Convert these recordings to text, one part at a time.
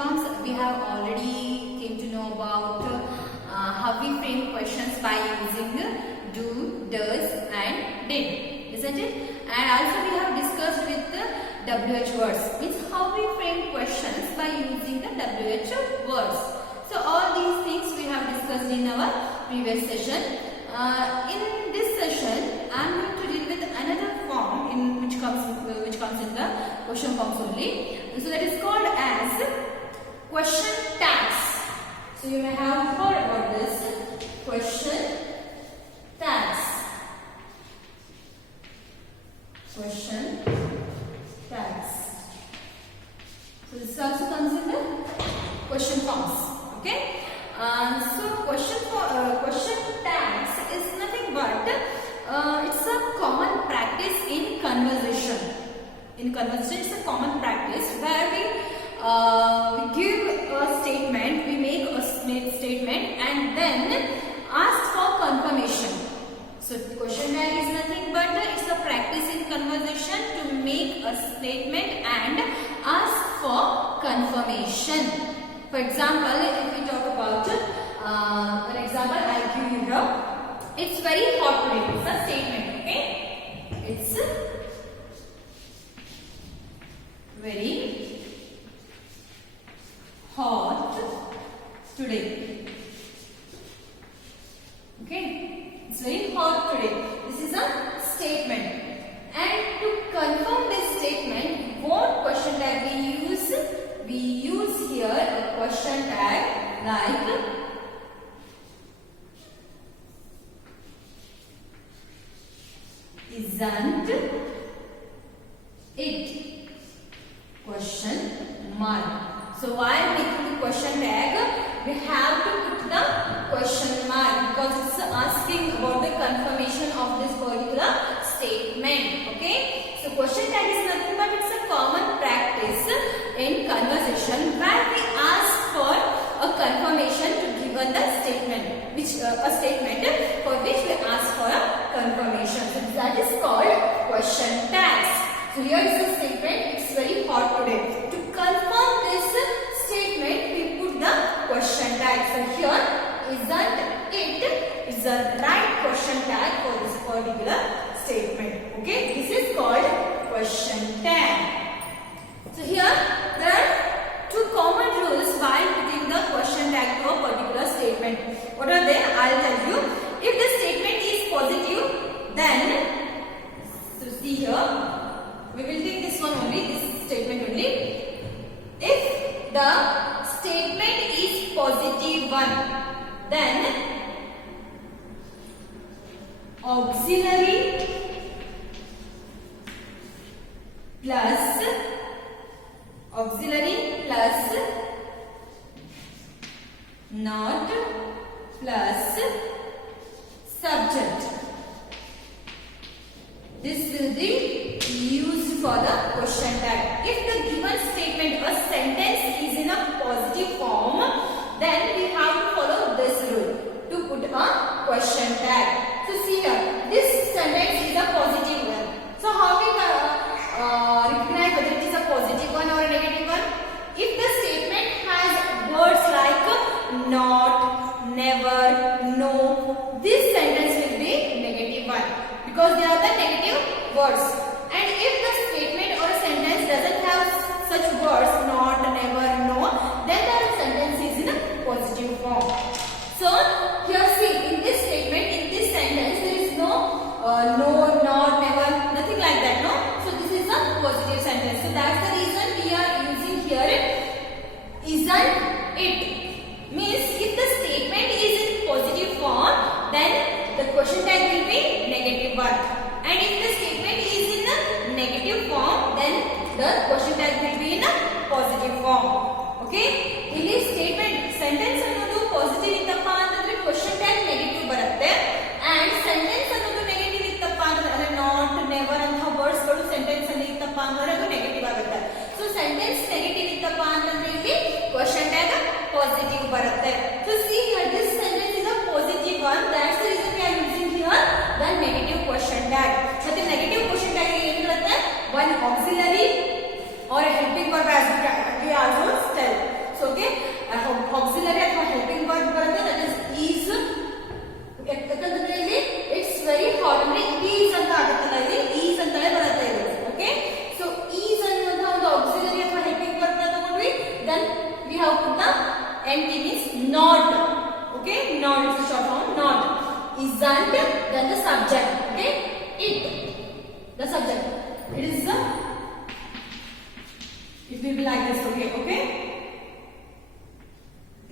forms, we have already came to know about how we frame questions by using do, does and did, isn't it? And also we have discussed with the WH words, means how we frame questions by using the WH words. So all these things we have discussed in our previous session. In this session, I am going to deal with another form in which comes in the question forms only. So that is called as question tags. So you may have heard about this question tags. Question tags. So this also comes in the question forms. Okay. So question tags is nothing but it's a common practice in conversation. In conversation, it's a common practice where we give a statement, we make a statement, and then ask for confirmation. So question tag is nothing but it's a practice in conversation to make a statement and ask for confirmation. For example, if we talk about an example, I give you here. It's very hot today. It's a statement. Okay, it's very hot today. Okay, it's very hot today. This is a statement. And to confirm this statement, what question tag we use? We use here a question tag like isn't it? Question mark. So while making the question tag, we have to put the question mark because it's asking about the confirmation of this particular statement. Okay. So question tag is nothing but it's a common practice in conversation where we ask for a confirmation to given the statement, which a statement for which we ask for a confirmation. So that is called question tags. So here is the statement, it's very hot today. To confirm this statement, we put the question tag. So here, isn't it is the right question tag for this particular statement. Okay, this is called question tag. So here, there are two common rules while putting the question tag to a particular statement. What are they? I'll tell you. If the statement is positive, then, so see here, we will take this one only, this statement only. If the statement is positive one, then auxiliary plus not plus subject. This will be used for the question tag. If the given statement or sentence is in a positive form, then we have to follow this rule to put a question tag. So see here, this sentence is a positive one. So how we recognize whether it is a positive one or a negative one? If the statement has words like not, never, no, this sentence will be negative one because they are the negative words. And if the statement or sentence doesn't have such words, not, never, no, then the sentence is in a positive form. So here see, in this statement, in this sentence, there is no, no, not, never, nothing like that, no. So this is a positive sentence. So that's the reason we are using here isn't it. Means if the statement is in positive form, then the question tag will be negative one. And if the statement is in a negative form, then the question tag will be in a positive form. Okay? ಇಲ್ಲಿ statement sentence ಅನ್ನೋದು positive ಇತ್ತಪ್ಪ ಅಂತಂದ್ರೆ question tag negative ಬರುತ್ತೆ. And sentence ಅನ್ನೋದು negative ಇತ್ತಪ್ಪ ಅಂತಂದ್ರೆ not, never ಅಂತ words ಗಳು sentence ಅಲ್ಲಿ ಇತ್ತಪ್ಪ ಅಂತಂದ್ರೆ ಅದು negative ಆಗುತ್ತೆ. So sentence negative ಇತ್ತಪ್ಪ ಅಂತಂದ್ರೆ ಇಲ್ಲಿ question tag positive ಬರುತ್ತೆ. So see here, this sentence is a positive one. That's the reason we are using here the negative question tag. ಮತ್ತೆ negative question tag ಏನಿರುತ್ತೆ? One auxiliary or a helping verb as we also tell. So So okay, auxiliary ಅಥವಾ helping verb ಬರುತ್ತೆ, that is ಯಾಕಂದ್ರೆ ಇಲ್ಲಿ it's very hot ಅಂದ್ರೆ it is ಅಂತ ಆಗುತ್ತಲ್ಲ, ಇಲ್ಲಿ is ಅಂತಾನೆ ಬರುತ್ತೆ ಇದು. Okay, so is ಅನ್ನುವಂತ ಒಂದು auxiliary ಅಥವಾ helping verb ನ ತಗೊಂಡ್ವಿ, then we have put the NT means not. Okay, not is the short form, not. Isn't, then the subject. Okay, it, the subject. It is the, it will be like this. Okay, okay.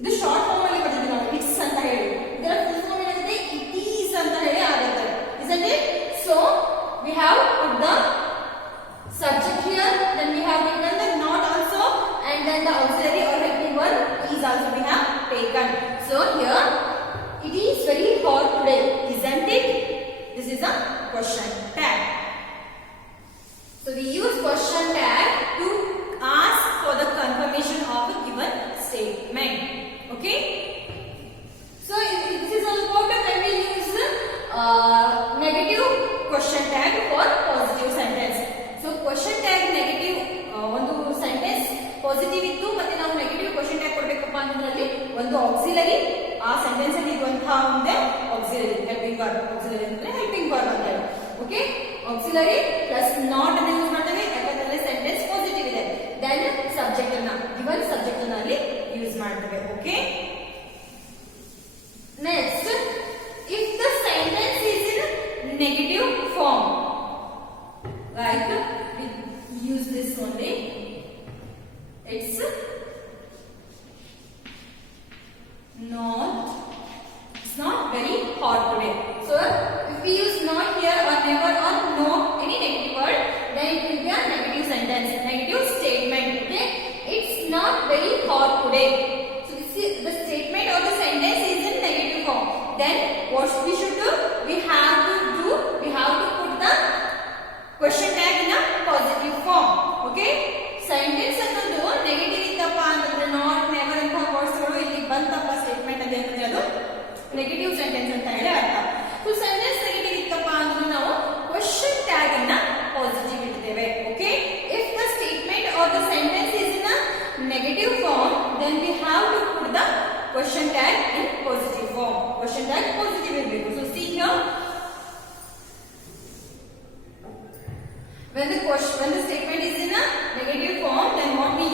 ಇದು short form ಅಲ್ಲಿ ಬರ್ತಿದೆ ನಾವು it's ಅಂತ ಹೇಳಿ, ಇದರ full form ಏನಾಗುತ್ತೆ it is ಅಂತ ಹೇಳಿ ಆಗುತ್ತೆ. isn't it? So we have put the subject here, then we have written the not also, and then the auxiliary or helping verb is also we have taken. So here it is very hot today, isn't it? This is a question tag. So we use question tag to ask for the confirmation of a given statement. Okay, so this is also important when we use negative question tag for positive sentence. So question tag negative ಒಂದು sentence positive ಇತ್ತು ಮತ್ತೆ ನಾವು negative question tag ಕೊಡಬೇಕಪ್ಪ ಅಂತಂದ್ರೆ ಒಂದು auxiliary ಆ sentence ಅಲ್ಲಿ ಇರುವಂತಹ ಒಂದೇ ಆಕ್ಸಿಲರಿ ಹೆಲ್ಪಿಂಗ್ ವರ್ಬ್. ಆಕ್ಸಿಲರಿ ಅಂದ್ರೆ ಹೆಲ್ಪಿಂಗ್ ವರ್ಬ್ ಅಂತ ಹೇಳಿ. ಓಕೆ, ಆಕ್ಸಿಲರಿ ಪ್ಲಸ್ ನಾಟ್ ಅನ್ನು ಯೂಸ್ ಮಾಡ್ತೇವೆ ಯಾಕಂದ್ರೆ ಸೆಂಟೆನ್ಸ್ ಪಾಸಿಟಿವ್ ಇದೆ. ದೆನ್ ಸಬ್ಜೆಕ್ಟ್ ಅನ್ನ ಗಿವನ್ ಸಬ್ಜೆಕ್ಟ್ ಅನ್ನ ಅಲ್ಲಿ ಯೂಸ್ ಮಾಡ್ತೇವೆ. Okay, next if the sentence is in negative form, like we use this only, it's not very hot today. So if we use not here or never or no any negative word, then it will be a negative sentence, negative statement. Okay, it's not very hot today. So this is the statement or the sentence is in negative form. Then what we should do, we have to put the question tag in a positive form. Okay, sentence ಅನ್ನೋದು negative ಇತ್ತಪ್ಪ ಅಂತಂದ್ರೆ not never ಅಂತ ವರ್ಡ್ಸ್ಗಳು ಇಲ್ಲಿ ಬಂತಪ್ಪ statement ಅಲ್ಲಿ ಅಂತಂದ್ರೆ ಅದು negative sentence ಅಂತ ಹೇಳಿ ಅರ್ಥ. ಸೊ ಸೆಂಟೆನ್ಸ್ ನೆಗೆಟಿವ್ ಇತ್ತಪ್ಪ ಅಂದ್ರೆ ನಾವು ಕ್ವೆಶ್ಚನ್ ಟ್ಯಾಗ್ ಅನ್ನ ಪಾಸಿಟಿವ್ ಇಡ್ತೇವೆ. Okay, if the statement or the sentence is in a negative form, then we have to put the question tag in positive form. Question tag positive ಇರಬೇಕು. So see here, when the statement is in a negative form, then what we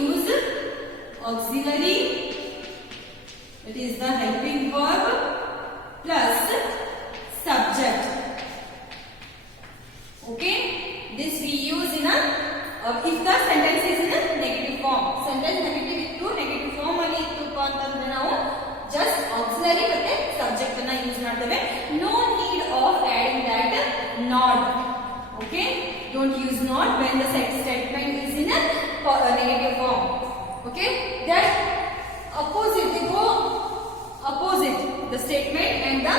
use auxiliary, that is the helping verb plus subject. Okay, this we use in a if the sentence is in a negative form. Sentence negative ittu negative form ಅಲ್ಲಿ ಇತ್ತು ಅಂತಂದ್ರೆ ನಾವು just auxiliary ಮತ್ತೆ subject ಅನ್ನ use ಮಾಡ್ತೇವೆ. No need of adding that not. Okay, don't use not when the statement is in a negative form. Okay, that opposite, they go opposite the statement and the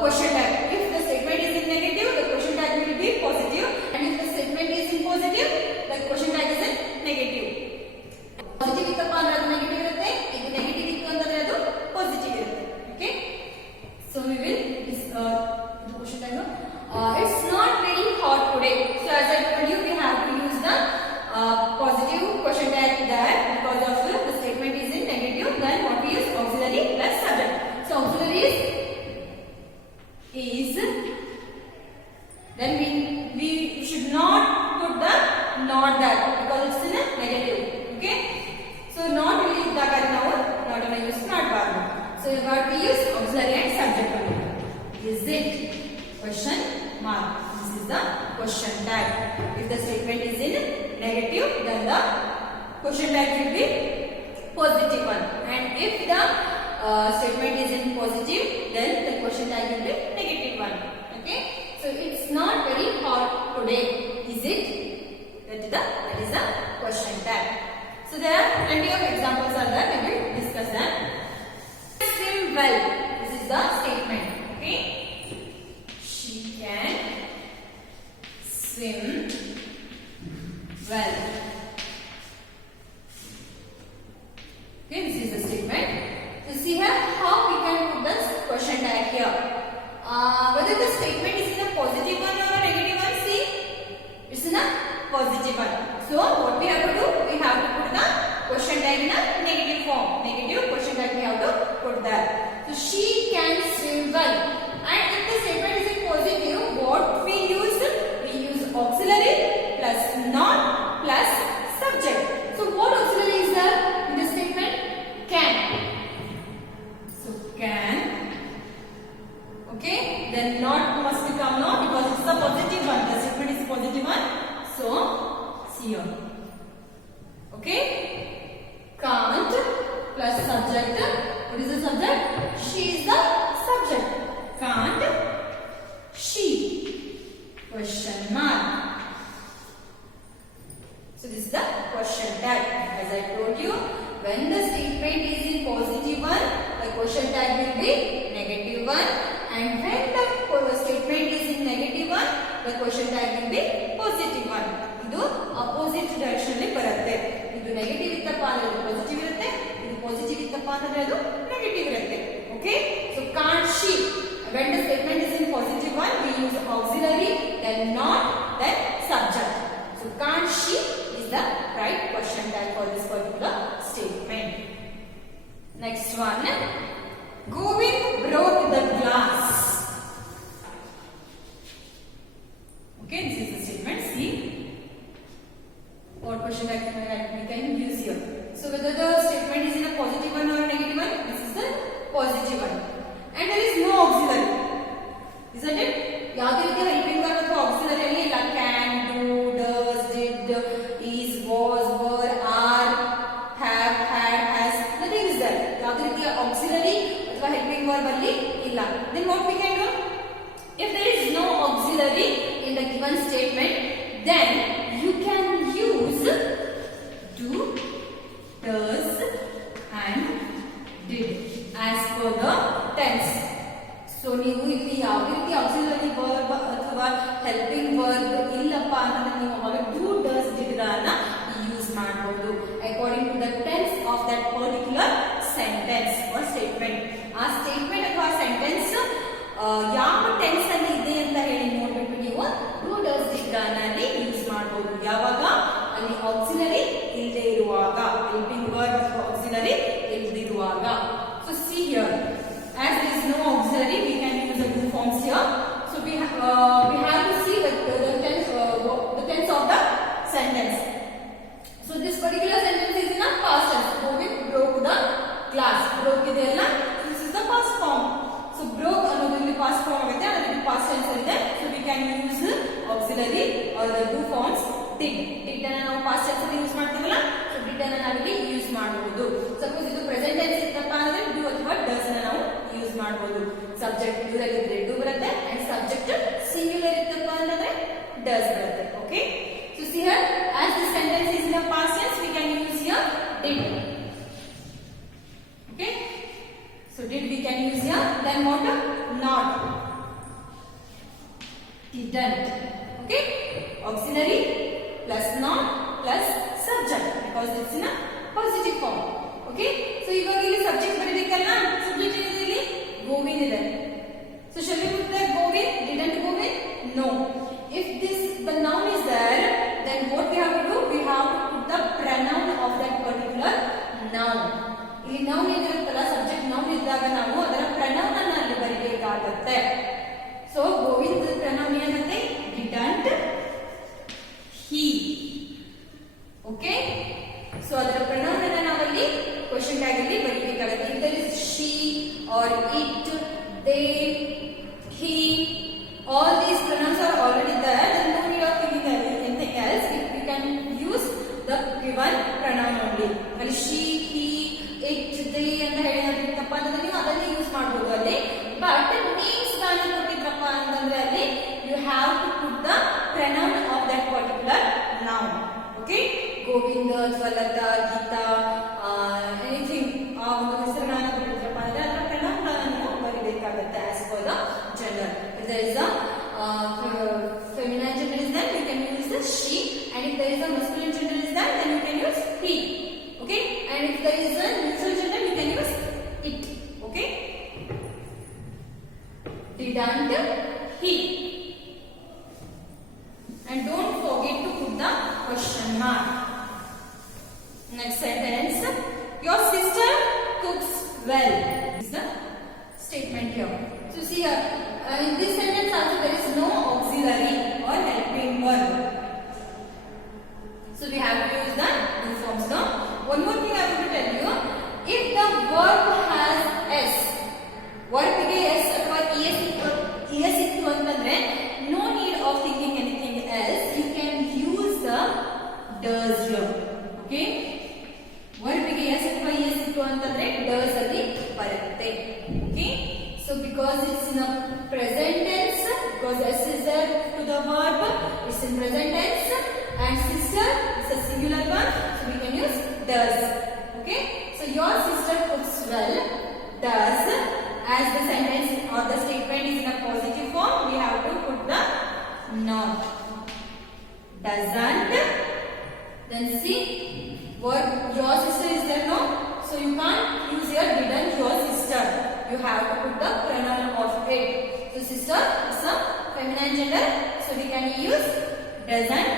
question tag. If the statement is in negative, the question tag will be positive, and if the statement is in positive, the question tag is in negative. Positive ಇತ್ತಪ್ಪ ಅಂದ್ರೆ ಅದು negative ಇರುತ್ತೆ, ಇದು negative ಇತ್ತು ಅಂತಂದ್ರೆ ಅದು positive ಇರುತ್ತೆ. Okay, so we will this question tag. It's not very hot today. So as I told you, we have to use the positive question tag there because of the statement is in negative. Then what we use auxiliary plus subject. So auxiliary is then we should not put the not there because it's in a negative. Okay. So not will iddaka ನಾವು not ಅನ್ನು use ಮಾಡಬಾರದು. So what we use auxiliary and subject only. Is it? Question mark. This is the question tag. If the statement is in negative, then the question tag will be positive one. And if the statement is in positive, then the question tag will be negative one. Okay. So it's not very hot today, is it? That is the question tag. So there are plenty of examples are there. We will discuss them. Swim well. This is the statement. Okay. Can swim well. Okay, this is the statement. So see here how we can put the question tag here. Whether the statement is in a positive one or a negative one, see, it's in a positive one. So what we have to do, we have to put the question tag put there. So she can swim well. And if the statement is in positive, what we use? We use auxiliary plus not plus subject. So what auxiliary is there in the statement? Can. So can. Okay. Then not must become not because it's a positive one. The statement is positive one. So see here. Okay. Can't plus subject. What is the subject? She is the subject. Can't she? Question mark. So this is the question tag. As I told you, when the statement is in positive one, the question tag will be negative one, and when the statement is in negative one, the question tag will be positive one. ಇದು opposite direction ಅಲ್ಲಿ ಬರುತ್ತೆ. ಇದು negative ಇತ್ತಪ್ಪ ಅಂದ್ರೆ ಅದು positive ಇರುತ್ತೆ, ಇದು positive ಇತ್ತಪ್ಪ ಅಂದ್ರೆ ಅದು ನೆಗೆಟಿವ್ ಇರುತ್ತೆ. Okay? So can't she? When the statement is in positive one, we use auxiliary, then not, then subject. So can't she is the right question tag for this particular statement. Next one. Govind broke the glass. Okay, this is the statement. See what question tag we can use here. So whether the statement is in a positive one or a negative one, this is the positive one. And there is no auxiliary. Isn't it? ಯಾವುದೇ ರೀತಿಯ helping verb ಅಥವಾ auxiliary ಅಲ್ಲಿ ಇಲ್ಲ. Can, do, does, did, is, was, were, are, have, had, has, nothing is there. ಯಾವುದೇ ರೀತಿಯ auxiliary ಅಥವಾ helping verb ಅಲ್ಲಿ ಇಲ್ಲ. Then what we can do? If there is no auxiliary in the given statement, then you can use do, does and did as per the tense. So ನೀವು ಇಲ್ಲಿ ಯಾವುದೇ ರೀತಿ auxiliary verb ಅಥವಾ helping verb ಇಲ್ಲಪ್ಪ ಅಂತಂದ್ರೆ ನೀವು ಅವಾಗ do, does, did ಗಳನ್ನ ಯೂಸ್ ಮಾಡಬಹುದು according to the tense of that particular sentence or statement. ಆ ಸ್ಟೇಟ್ಮೆಂಟ್ ಅಥವಾ ಸೆಂಟೆನ್ಸ್ ಯಾವ ಟೆನ್ಸ್ ಅಲ್ಲಿ ಇದೆ ಅಂತ ಹೇಳಿ ನೋಡ್ಬಿಟ್ಟು ನೀವು ಡೂ, ಡಸ್, ಡಿಡ್ ಗಳನ್ನ ಯೂಸ್ ಮಾಡಬಹುದು. ಯಾವಾಗ? ಅಲ್ಲಿ ಆಕ್ಸಿಲರಿ ಇಲ್ಲದೆ ಇರುವಾಗ, ಹೆಲ್ಪಿಂಗ್ ವರ್ಬ್ ಅಥವಾ ಆಕ್ಸಿಲರಿ ಇಲ್ಲದಿರುವಾಗ. So see here, as there is no auxiliary, we can use the two forms here. So we have to see the tense of the sentence. So this particular sentence is in a past tense. Govind broke the glass. Broke ಇದೆಲ್ಲ, this is the past form. So broke ಅನ್ನೋದು ಇಲ್ಲಿ past form ಆಗುತ್ತೆ, ಅದರಲ್ಲಿ past tense ಇದೆ. So we can use auxiliary or the two forms. Did ಅನ್ನ ನಾವು past tense ಅಲ್ಲಿ use ಮಾಡ್ತೀವಲ್ಲ, so did ಅನ್ನ ನಾವಿಲ್ಲಿ ಯೂಸ್ ಮಾಡಬಹುದು. ಸಪೋಸ್ ಇದು ಪ್ರೆಸೆಂಟ್ ಟೆನ್ಸ್ ಇತ್ತಪ್ಪ ಅಂದ್ರೆ do ಅಥವಾ does ನ ನಾವು ಯೂಸ್ ಮಾಡಬಹುದು. ಸಬ್ಜೆಕ್ಟ್ ಪ್ಲೂರಲ್ ಇದ್ರೆ do ಬರುತ್ತೆ, and ಸಬ್ಜೆಕ್ಟ್ ಸಿಂಗ್ಯುಲರ್ ಇತ್ತಪ್ಪ ಅಂದ್ರೆ does ಬರುತ್ತೆ. Okay? So see here, as the sentence is in the past tense, we can use here did. Okay? So did we can use here, then what? Not. Didn't. Okay? Auxiliary plus not plus subject because it's in a positive form. Okay? So ಇವಾಗ ಇಲ್ಲಿ subject ಬರಬೇಕಲ್ಲ, subject ಏನಿದೆ ಇಲ್ಲಿ? ಗೋವಿಂದ್ ಇದೆ. So shall we put there Govind? Didn't Govind? No. If the noun is there, then what we have to do? We have to put the pronoun of that particular noun. ಇಲ್ಲಿ noun ಏನಿರುತ್ತಲ್ಲ, subject noun ಇದ್ದಾಗ ನಾವು ಅದರ pronoun ಅನ್ನ ಅಲ್ಲಿ ಬರೀಬೇಕಾಗುತ್ತೆ. So Govind pronoun ಏನಾಗುತ್ತೆ? Didn't he. Okay? So ಅದರ pronoun ಅನ್ನ ನಾವಲ್ಲಿ question tag ಅಲ್ಲಿ ಬರೀಬೇಕಾಗುತ್ತೆ. If there is she or it, they, he, all these pronouns are already there, then no need of thinking anything else. If we can use the given pronoun only. ಅಲ್ಲಿ she, he, it, they ಅಂತ ಹೇಳಿದ್ರಪ್ಪ ಅಂತಂದ್ರೆ ನೀವು ಅದನ್ನೇ use ಮಾಡಬಹುದು ಅಲ್ಲಿ. But names ಗಳನ್ನ ಕೊಟ್ಟಿದ್ರಪ್ಪ ಅಂತಂದ್ರೆ ಅಲ್ಲಿ you have to put the pronoun of that particular noun. Okay? Govinda, ಜ್ವಲತಾ, Geetha, anything ಆ ಒಂದು ಹೆಸರುಗಳನ್ನ ಕೊಟ್ಟಿದ್ರಪ್ಪ ಅಂದ್ರೆ ಅದರ pronoun ಗಳನ್ನ ಬರೀಬೇಕಾಗುತ್ತೆ as per the gender. If there is a feminine gender is there, you can use the she, and if there is a masculine gender is there, then you can use he. Okay? And if there is a neutral gender, you can use it. Okay? Didn't he? And don't forget to put the question mark. Next sentence. Your sister cooks well. ಅಂತಂದ್ರೆ does ಅಲ್ಲಿ ಬರುತ್ತೆ. Okay, so because it's in present tense, because s is there to the verb, it's in present tense and sister is a singular one, so we can use does. Okay, so your sister cooks well. Does, as the sentence or the statement is in a positive form, we have to put the not. Doesn't. Then see what your sister is there, no, so you can't use here didn't your sister, you have to put the pronoun of it. So sister is a feminine gender, so we can use doesn't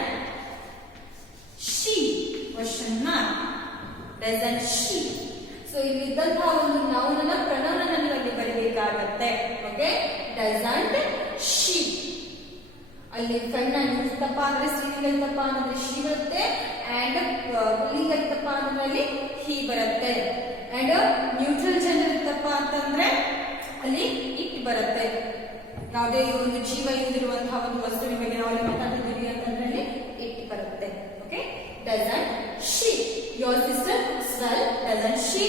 she, question mark, doesn't she. So ಇಲ್ಲಿದ್ದಂತಹ ಒಂದು noun ಅನ್ನ pronoun ಅನ್ನ ನೀವು ಅಲ್ಲಿ ಬರೀಬೇಕಾಗುತ್ತೆ. Okay, doesn't she. ಅಲ್ಲಿ feminine ಇತ್ತಪ್ಪ ಅಂದ್ರೆ ಸ್ತ್ರೀಲಿಂಗ ಇತ್ತಪ್ಪ ಅಂದ್ರೆ she ಬರುತ್ತೆ, and ಪುಲ್ಲಿಂಗ ಇತ್ತಪ್ಪ ಅಂದ್ರೆ ಅಲ್ಲಿ he ಬರುತ್ತೆ, and ನ್ಯೂಟ್ರಲ್ ಜೆಂಡರ್ ಇತ್ತಪ್ಪ ಅಂತಂದ್ರೆ ಅಲ್ಲಿ it ಬರುತ್ತೆ. ಯಾವುದೇ ಒಂದು ಜೀವ ಇರುವಂತಹ ಒಂದು ವಸ್ತುವಿನ ಬಗ್ಗೆ ನಾವು ಅಲ್ಲಿ ಮಾತಾಡ್ತಿದ್ದೀವಿ ಅಂತಂದ್ರೆ ಅಲ್ಲಿ it ಬರುತ್ತೆ. Okay, doesn't she. Your sister cooks well. Doesn't she.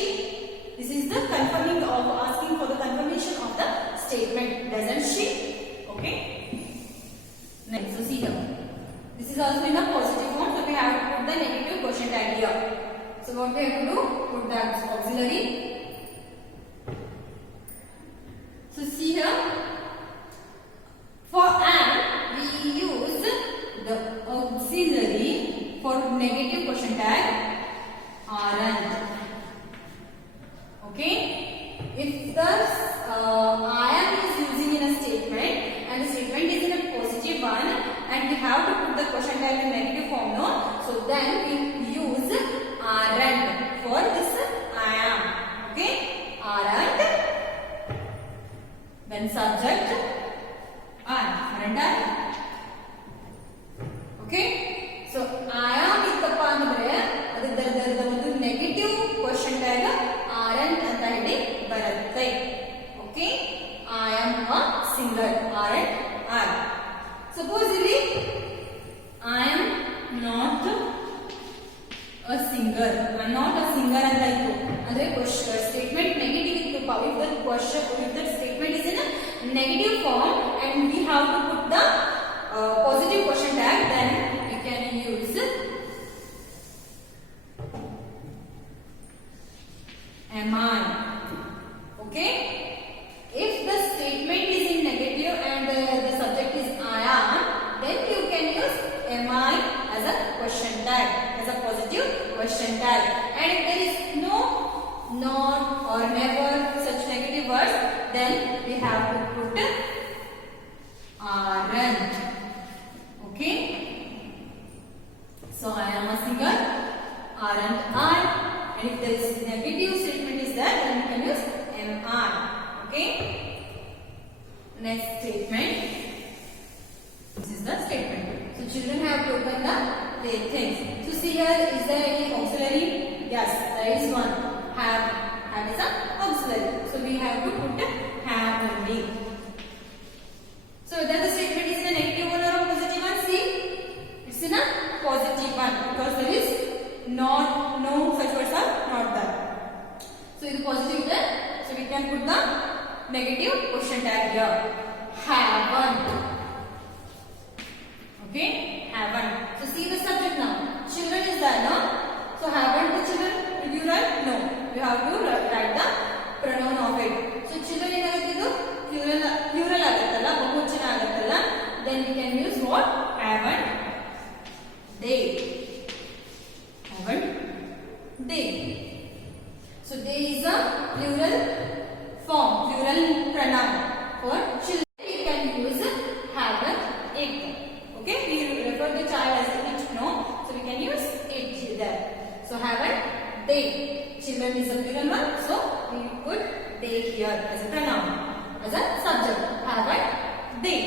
This is the confirming of asking for the confirmation of the statement. Doesn't she. Okay. Next, so see here. This is also in a positive form, so we have to put the negative question tag here. So what we have to do? Put the auxiliary. So see here. For am, we use the auxiliary for negative question tag aren't. Okay, if the I am is using in a statement and the statement is in a positive one and we have to put the question tag in negative form, no, so then we use aren't for this I am. Okay, aren't, then subject aren't I. Okay, so I am ಇತ್ತಪ್ಪ ಅಂದ್ರೆ ಅದರ ಒಂದು negative question tag aren't ಅಂತ ಹೇಳಿ ಬರುತ್ತೆ. Okay, I am a singer, aren't I. Suppose ಇಲ್ಲಿ I am not a singer, I am not a singer ಅಂತ ಇತ್ತು ಅಂದ್ರೆ ಸ್ಟೇಟ್ಮೆಂಟ್ ನೆಗೆಟಿವ್ ಇತ್ತು. If the statement is in a negative form and we have to put the positive question tag, then we can use am I. Okay, if the statement is in negative and the subject is I am, then you can use am I as a question tag, as a positive question tag. And if there is no not or never such negative words, then we have to put aren't. Okay, so I am a singer, aren't I. And if there is negative statement is there, then we can use am I. Okay, next statement. This is the statement. So children have broken the playthings. So see here, is there any auxiliary? Yes, there is one. Have is an auxiliary. So we have to put have only. So whether the statement is in a negative one or a positive one, see, it's in a positive one because there is not, no such words are not there. So it is positive there. So we can put the negative question tag here. Haven't. Okay, haven't. So see the subject now. Children is there, no? So haven't the children? Did you write? No. You have to write the pronoun of it. So children ಏನಾಗುತ್ತಿದ್ದು plural ಆಗುತ್ತಲ್ಲ, ಬಹುವಚನ ಆಗುತ್ತಲ್ಲ, then we can use what? Haven't they. Haven't they. So they is a plural form, plural pronoun for children. You can use haven't it. Okay, we refer the child as it, no? So we can use it there. So haven't they. Children is a plural one, so we put they here as a pronoun, as a subject. Haven't they.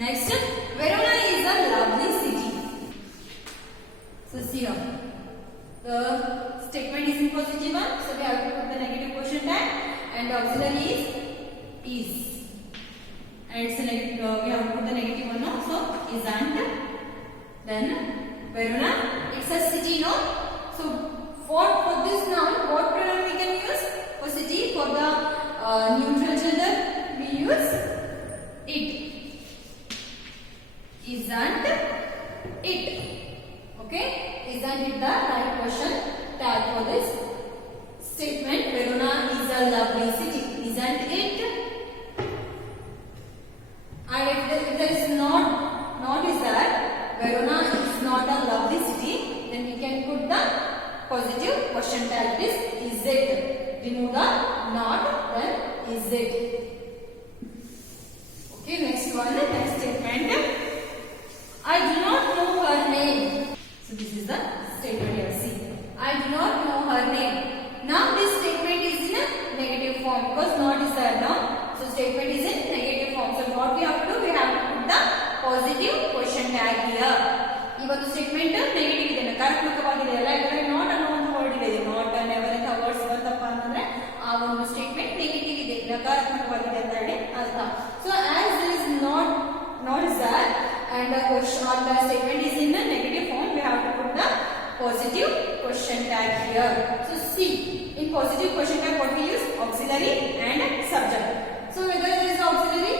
Next, Verona is a lovely city. So see here, the statement is in positive one, so we have to put the negative question tag, and the auxiliary is. And it's a negative, we have to put the negative one now, so isn't. Then Verona, it's a city, no? So For this noun, what pronoun we can use? For city, for the neutral gender, we use it. Isn't it? Okay? Isn't it the right question tag for this statement? Verona is a lovely city. Isn't it? And if there is not is that Verona is not a lovely city, then we can put the positive question tag. Is it? Remove the not, then is it? Okay, next one, next statement. I do not know her name. So this is the statement here. See, I do not know her name. Now this statement is in a negative form because not is there now. So statement is in negative form. So what we have to do? We have to put the positive question tag here. Even the statement negative ಇದೆ ನಕಾರಾತ್ಮಕವಾಗಿದೆ ಎಲ್ಲ ಇದರಲ್ಲಿ not ಅನ್ನೋ ಒಂದು word ಇದೆ not never ಅಂತ words ಬಂತಪ್ಪ ಅಂತಂದ್ರೆ ಆ ಒಂದು ಸ್ಟೇಟ್ಮೆಂಟ್ ನೆಗೆಟಿವ್ ಇದೆ ನಕಾರಾತ್ಮಕವಾಗಿದೆ ಅಂತ ಹೇಳಿ ಅರ್ಥ. So as there is not is there and the question or the statement is in a negative form, we have to put the positive question tag here. So see, in positive question tag what we use? Auxiliary and subject. So whether there is auxiliary,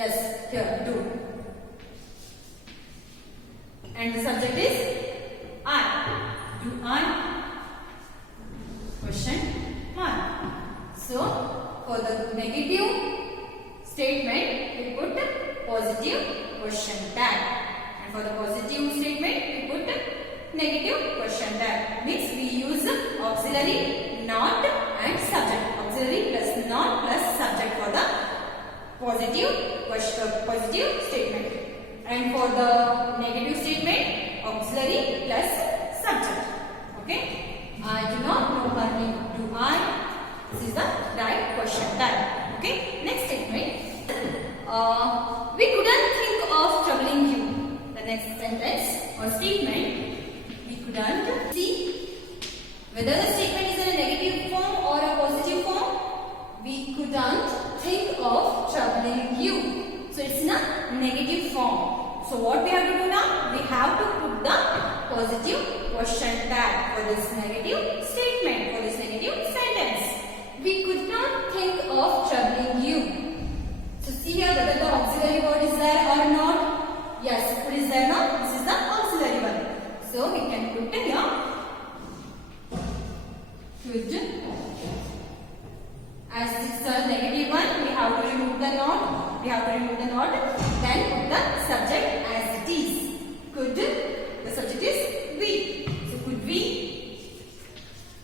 yes, here do, and the subject is I. Do I? Question mark. So for the negative statement we put positive question tag, and for the positive statement we put negative question tag. Means we use auxiliary, not and subject. Auxiliary plus not plus subject for the positive statement, and for the negative statement auxiliary plus subject. Okay, I do not know her name. Do I? This is the right question tag. Okay, next statement. We couldn't think of troubling you. The next sentence or statement, we couldn't. See whether the statement is in a negative form or a positive form. We couldn't think of troubling you. So it's in a negative form. So what we have to do now? We have to put the positive question tag for this negative statement, for this negative sentence. We could not think of troubling you. So see here whether the auxiliary word is there or not. Yes, it is there now. This is the auxiliary one. So we can put it here. Could. As this is a negative one, we have to remove the not. We have to remove the not. Then put the subject as it is. Could. The subject is we. So could we?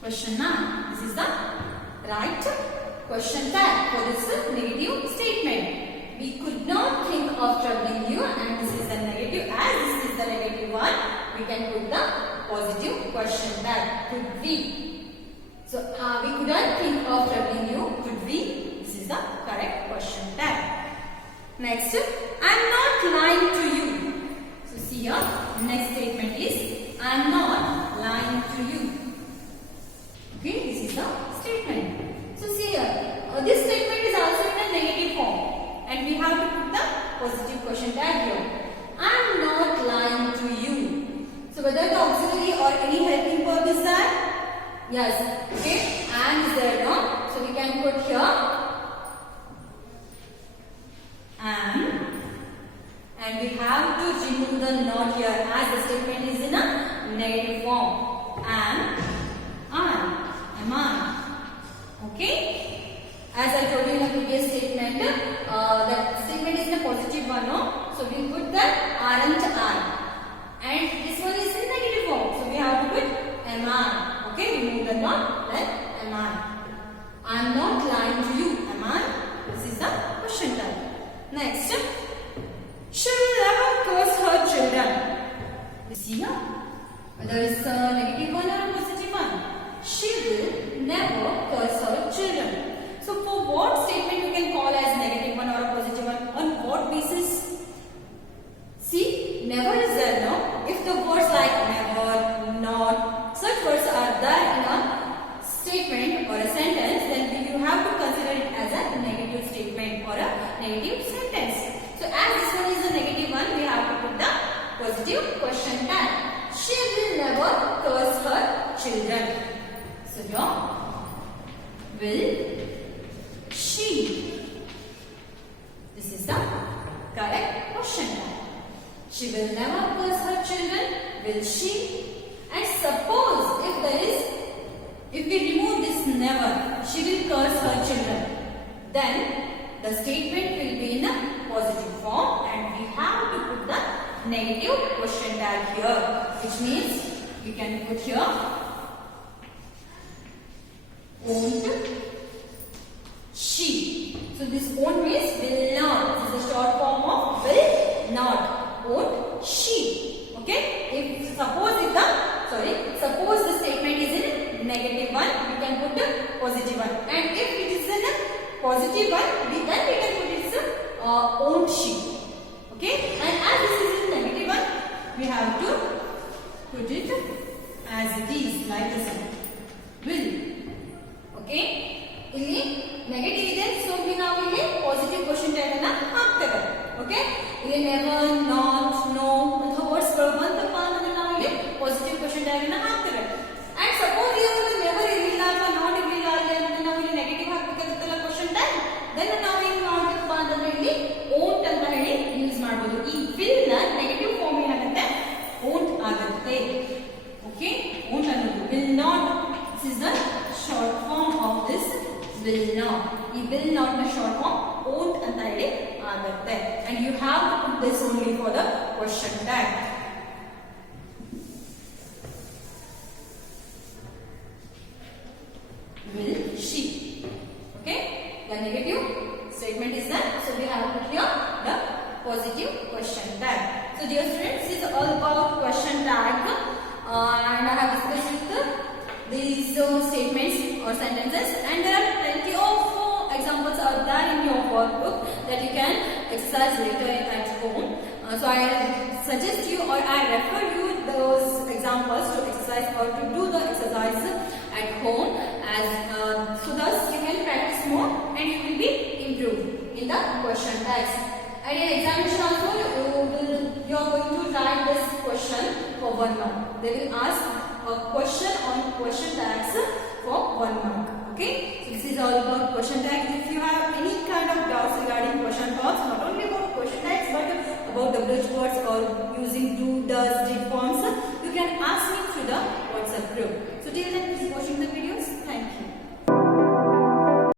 Question mark. This is the right question tag for this negative statement. We could not think of troubling you, and this is the negative. As this is the negative one, we can put the positive question tag. Could we? So we couldn't think of troubling you. Could we? This is the correct question tag. Next, I'm not lying to you. So see here, next statement is I'm not lying to you. Okay, this is the statement. So see here, this statement is also in a negative form, and we have to put the positive question tag here. I'm not lying to you. So whether the auxiliary or any helping verb is there? Yes. Okay, and is there now? So we can put here and we have to remove the not here as the statement is in a negative form. Am I? Okay. As I told you in the previous statement, that statement is in a positive one, no? So we put that aren't I, and this one is in negative form. So we have to put am I. Okay, remove the not, then am I. I'm not lying to you. Am I? This is the question tag. Next, she will never curse her children. You see here, whether it's a negative one or a positive one. She will never curse her children. So for what statement you can call as negative one or a positive one? On what basis? See, never is there, no? If the words like never, not, such words are there in a statement or a sentence, then you have to consider it as a negative statement or a negative sentence. So as this one is a negative one, we have to put the positive question tag. She will never curse her children. will she? This is the correct question tag. She will never curse her children, will she? And suppose if we remove this never, she will curse her children, then the statement will be in a positive form and we have to put the negative question tag here, which means we can put here won't she. So this won't means will not. This is the short form of will not. Won't she. Okay? Suppose the statement is in negative one, we can put a positive one. And if it is in a positive one, then we can put it as won't she. Okay? And as this is in negative one, we have to put it as it is, like this one. Will. Okay? ಇಲ್ಲಿ negative ಇದೆ, so ನಾವು ಇಲ್ಲಿ positive question tag ಅನ್ನ ಹಾಕ್ತೇವೆ. Okay, ಇಲ್ಲಿ never, not, no ಅಥವಾ words ಗಳು ಬಂತಪ್ಪ ಅಂದ್ರೆ ನಾವು ಇಲ್ಲಿ ಪಾಸಿಟಿವ್ ಕ್ವೆಶ್ಚನ್ ಟ್ಯಾಗ್ ಅನ್ನ ಹಾಕ್ತೇವೆ. ಅಂಡ್ ಸಪೋಸ್ ಇಲ್ಲಿ ನೆವರ್ ಇರಲಿಲ್ಲ ಅಥವಾ ನಾಟ್ ಇರಲಿಲ್ಲ ಅಂದ್ರೆ ನಾವು ಇಲ್ಲಿ ನೆಗೆಟಿವ್ ಹಾಕಬೇಕಾಗುತ್ತಲ್ಲ ಕ್ವೆಶ್ಚನ್ ಟ್ಯಾಗ್, ದೆನ್ ನಾವು ಏನು ಮಾಡಬೇಕಪ್ಪ ಅಂತಂದ್ರೆ ಇಲ್ಲಿ ಓಂಟ್ ಅಂತ ಹೇಳಿ ಯೂಸ್ ಮಾಡಬಹುದು. ಈ ವಿಲ್ ನ ನೆಗೆಟಿವ್ ಫಾರ್ಮ್ ಏನಾಗುತ್ತೆ, ಓಂಟ್ ಆಗುತ್ತೆ. ಓಕೆ, ಓಂಟ್ ಅನ್ನೋದು will not. This is the short form of this will not. ಈ will not ನ short form won't ಅಂತ ಹೇಳಿ ಆಗುತ್ತೆ. And you have to put this only for the question tag. Will she. Okay, the negative statement is that, so we have to put here the positive question tag. So dear students, this is all about question tag and I have discussed with these statements or sentences, and there are plenty of examples are there in your workbook that you can exercise later at home. So I suggest you or I refer you those examples to exercise or to do the exercise at home, as so thus you can practice more and you will be improved in the question tags. And in examination also you are going to write this question for 1 mark. They will ask a question on question tags for 1 mark. Okay, so this is all about question tags. If you have any kind of doubts regarding question tags, not only about question tags but about WH words or using do, does, did forms, you can ask me through the WhatsApp group. So till then, please watching the videos.